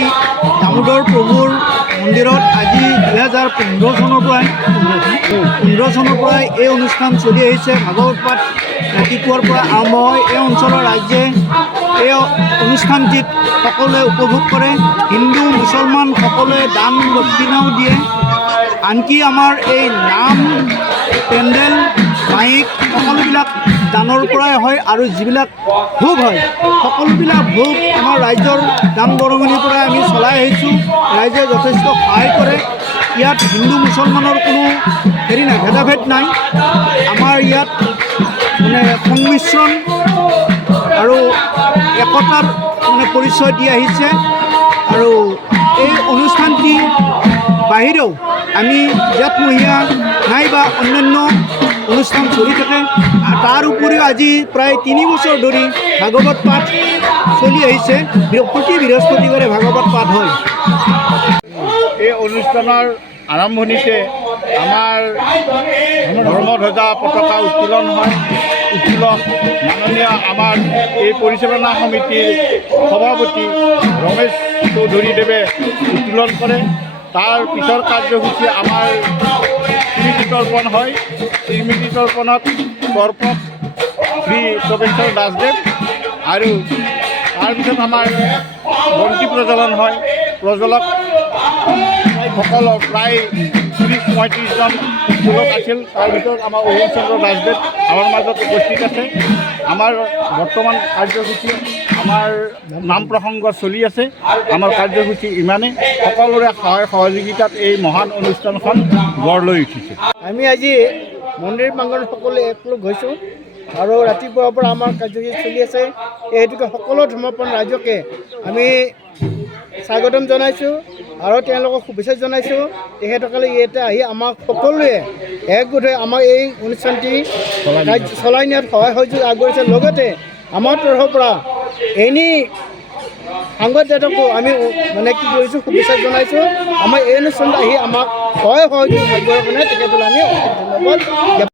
এই দামোদৰ প্ৰভুৰ মন্দিৰত আজি 2015 চনৰ পৰাই এই অনুষ্ঠান চলি আহিছে। ভাগৱত পাঠ ৰাতিপুৱাৰ পৰা আৰম্ভ হয়। এই অঞ্চলৰ ৰাইজে এই অনুষ্ঠানটিত সকলোৱে উপভোগ কৰে। হিন্দু মুছলমান সকলোৱে দান দক্ষিণাও দিয়ে। আনকি আমাৰ এই নাম পেণ্ডেল মাইক সকলোবিলাক দানৰ পৰাই হয় আৰু যিবিলাক ভোগ হয় সকলোবিলাক ভোগ আমাৰ ৰাইজৰ দান বৰঙণিৰ পৰাই আমি চলাই আহিছোঁ। ৰাইজে যথেষ্ট সহায় কৰে। ইয়াত হিন্দু মুছলমানৰ কোনো হেৰি নাই, ভেদাভেদ নাই। আমাৰ ইয়াত মানে সংমিশ্ৰণ আৰু একতাৰ মানে পৰিচয় দি আহিছে। আৰু এই অনুষ্ঠানটি বাহিৰেও আমি জেঠমহীয়া নাইবা অন্যান্য অনুষ্ঠান চলি থাকে। তাৰ উপৰিও আজি প্ৰায় 3 বছৰ ধৰি ভাগৱত পাঠ চলি আহিছে। প্ৰতি বৃহস্পতিবাৰে ভাগৱত পাঠ হয়। এই অনুষ্ঠানৰ আৰম্ভণিতে আমাৰ ধৰ্মধ্বজা পতাকা উত্তোলন হয়। মাননীয় আমাৰ এই পৰিচালনা সমিতিৰ সভাপতি ৰমেশ চৌধুৰীদেৱে উত্তোলন কৰে। তাৰ পিছৰ কাৰ্যসূচী আমাৰ স্মৃতি তৰ্পণ হয়। স্মৃতি তৰ্পণত তৰ্পক শ্ৰী তপেশ্বৰ দাসদেৱ আৰু তাৰপিছত আমাৰ বন্তি প্ৰজ্বলন হয়। প্ৰজ্বলক সকলৰ প্ৰায় 30-35জন যুৱক আছিল। তাৰ ভিতৰত আমাৰ অৰুণ চন্দ্ৰ দাসদেৱ আমাৰ মাজত উপস্থিত আছে। আমাৰ বৰ্তমান কাৰ্যসূচী আমাৰ নাম প্ৰসংগ চলি আছে। আমাৰ কাৰ্যসূচী ইমানেই। সকলোৰে সহায় সহযোগিতাত এই মহান অনুষ্ঠানখন গঢ় লৈ উঠিছে। আমি আজি মন্দিৰ প্ৰাংগণত সকলোৱে একলগ হৈছোঁ আৰু ৰাতিপুৱাৰ পৰা আমাৰ কাৰ্যসূচী চলি আছে। এই হেতুকে সকলো ধৰ্মপ্ৰাণ ৰাইজকে আমি স্বাগতম জনাইছোঁ আৰু তেওঁলোকক শুভেচ্ছা জনাইছোঁ। তেখেতসকলে ইয়াতে আহি আমাক সকলোৱে একগোট হৈ আমাৰ এই অনুষ্ঠানটি চলাই নিয়াত সহায় সহযোগ আগবঢ়াইছে। লগতে আমাৰ তৰফৰ পৰা এনেই সাংবাদিককো আমি মানে কি কৰিছোঁ, শুভেচ্ছা জনাইছোঁ। আমাৰ এই অনুষ্ঠানটো আহি আমাক সহায় সহযোগ আগবঢ়োৱাৰ কাৰণে তেখেতসকলে আমি ধন্যবাদ